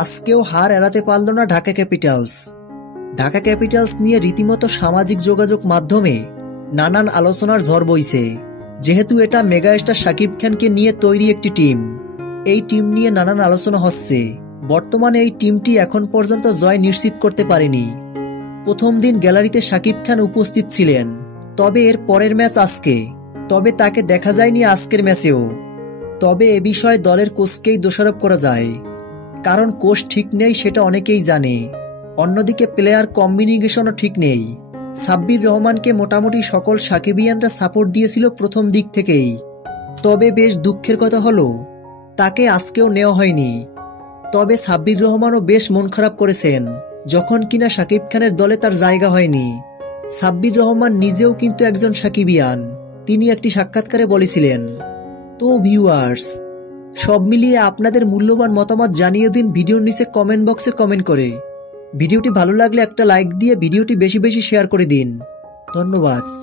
আজকেও হার এড়াতে পারল না ঢাকা ক্যাপিটালস। ঢাকা ক্যাপিটালস নিয়ে রীতিমতো সামাজিক যোগাযোগ মাধ্যমে নানান আলোচনার ঝড় বইছে, যেহেতু এটা মেগাস্টার শাকিব খানকে নিয়ে তৈরি একটি টিম। এই টিম নিয়ে নানান আলোচনা হচ্ছে। বর্তমানে এই টিমটি এখন পর্যন্ত জয় নিশ্চিত করতে পারেনি। প্রথম দিন গ্যালারিতে শাকিব খান উপস্থিত ছিলেন, তবে এর পরের ম্যাচ আজকে, তবে তাকে দেখা যায়নি আজকের ম্যাচেও। তবে এ বিষয়ে দলের কোচকেই দোষারোপ করা যায়, কারণ কোচ ঠিক নেই সেটা অনেকেই জানে। অন্যদিকে প্লেয়ার কম্বিনেশনও ঠিক নেই। সাব্বির রহমানকে মোটামুটি সকল সাকিবিয়ানরা সাপোর্ট দিয়েছিল প্রথম দিক থেকেই, তবে বেশ দুঃখের কথা হলো তাকে আজকেও নেওয়া হয়নি। তবে সাব্বির রহমানও বেশ মন খারাপ করেছেন যখন কিনা শাকিব খানের দলে তার জায়গা হয়নি। সাব্বির রহমান নিজেও কিন্তু একজন সাকিবিয়ান, তিনি একটি সাক্ষাৎকারে বলেছিলেন। তো ভিউয়ার্স, সব মিলিয়ে আপনাদের মূল্যবান মতামত জানিয়ে দিন ভিডিওর নিচে কমেন্ট বক্সে কমেন্ট করে। ভিডিওটি ভালো লাগলে একটা লাইক দিয়ে ভিডিওটি বেশি বেশি শেয়ার করে দিন। ধন্যবাদ।